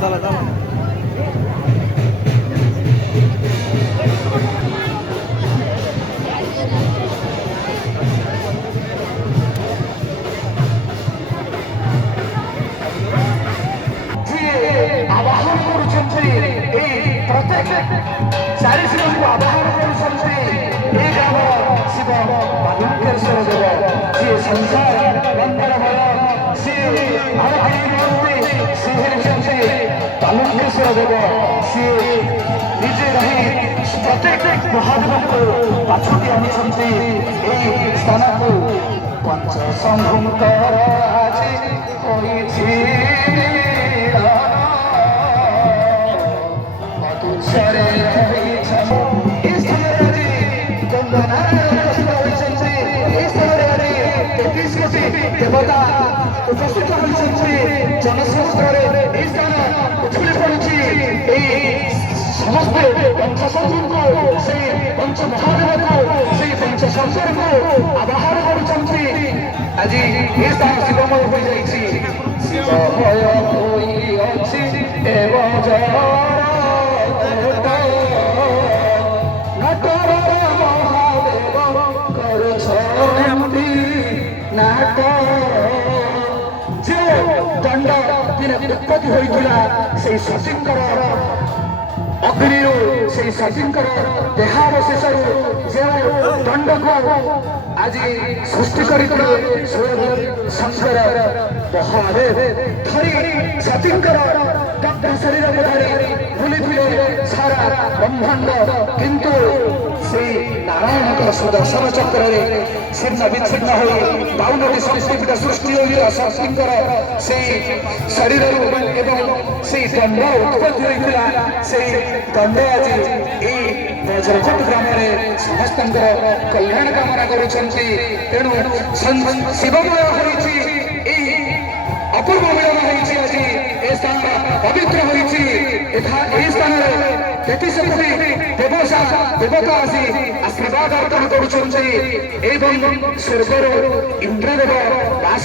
चला चला आवाहन करुଛନ୍ତି এই প্রত্যেক চারি শিবଙ୍କୁ ଆବାହନ କରୁଛନ୍ତି এই ଗ୍ରାମ ଶିବ ବାଲୁଙ୍କେଶ୍ୱର ଦେବ ଯିଏ ସଂସାର ବନ୍ଦରଭୟ ସିଏ ଆରକ୍ଷୀ ମୂର୍ତ୍ତି ସିଏ ହେଉଛନ୍ତି ବାଲୁଙ୍କେଶ୍ୱର ଦେବ ସିଏ ନିଜେ ରହି ପ୍ରତ୍ୟେକ ମହାଦେବଙ୍କୁ ବାଛୁଟି ଆଣିଛନ୍ତି ଏହି ସ୍ଥାନକୁ ପଞ୍ଚଶମ୍ଭୁଙ୍କର ଆଜି ହୋଇଛି देवता उपस्थित होती जनसहस्र स्थान उछुली पड़ी समस्त पंचशंभु को से पंच महादेव को से पंचशंकर को आवाहन करुँच आज ये स्थान शिवमय हो जाइए शिवमय दंड दिन उत्पत्ति होता से सतींकर अग्नि से सतींकर देहावशेष जो दंड को आज सृष्टि कर शंकर महादेव थरी सतींकर दग्ध शरीर को धरी बुली सारा ब्रह्मांड किंतु से नारायण सुदर्शन चक्र छिन्न विच्छिन्न हो बाउनटी शक्तिपीठ सृष्टि होगा शक्तिंकर से शरीर एवं से दंड उत्पत्ति होता से दंड आज ये वज्रकोट ग्राम समस्त कल्याण कामना करेणु शिवमय होती अपूर्व मिलन होती आज ए स्थान पवित्र होती स्थान तेतीस कोटी देवता आसी आशीर्वाद अर्पण करुँच स्वर्गर इंद्रदेव